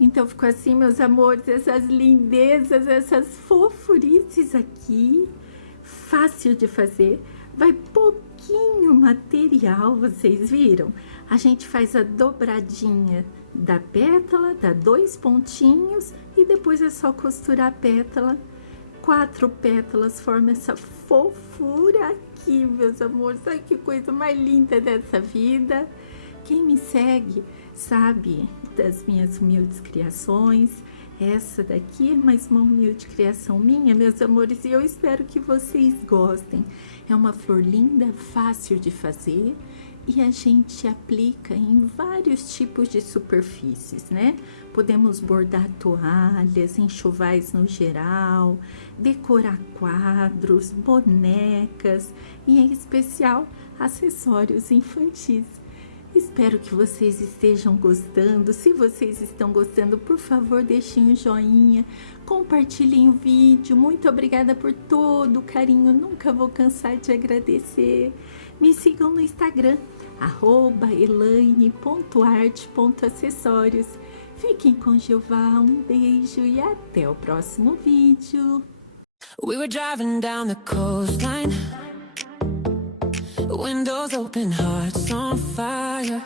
Então ficou assim, meus amores, essas lindezas, essas fofurices aqui, fácil de fazer, vai pouquinho material, vocês viram? A gente faz a dobradinha da pétala, dá 2 pontinhos e depois é só costurar a pétala. 4 pétalas formam essa fofura aqui, meus amores. Olha que coisa mais linda dessa vida. Quem me segue sabe das minhas humildes criações. Essa daqui é mais uma humilde criação minha, meus amores, e eu espero que vocês gostem. É uma flor linda, fácil de fazer e a gente aplica em vários tipos de superfícies, né? Podemos bordar toalhas, enxovais no geral, decorar quadros, bonecas e, em especial, acessórios infantis. Espero que vocês estejam gostando. Se vocês estão gostando, por favor, deixem um joinha, compartilhem o vídeo. Muito obrigada por todo o carinho, nunca vou cansar de agradecer. Me sigam no Instagram, @elaine.arte.acessórios. Fiquem com Jeová, um beijo e até o próximo vídeo. We were driving down the coastline, windows open, hearts on fire.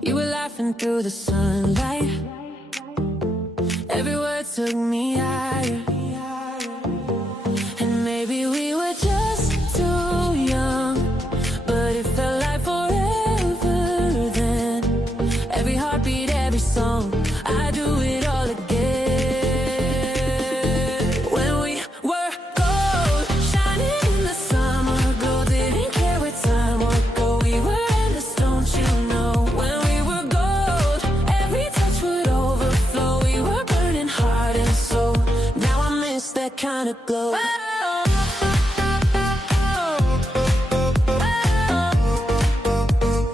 You were laughing through the sunlight. Every word took me higher. And maybe we were just too young, but it felt like forever then. Every heartbeat, every song, I do it all again. When we were gold, shining in the summer glow, didn't care where time would go. We were endless, don't you know? When we were gold, every touch would overflow. We were burning heart and soul. Now I miss that kind of glow.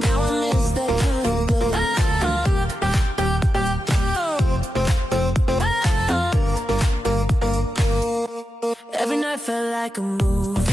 Now I miss that kind of glow. Every night felt like a movie.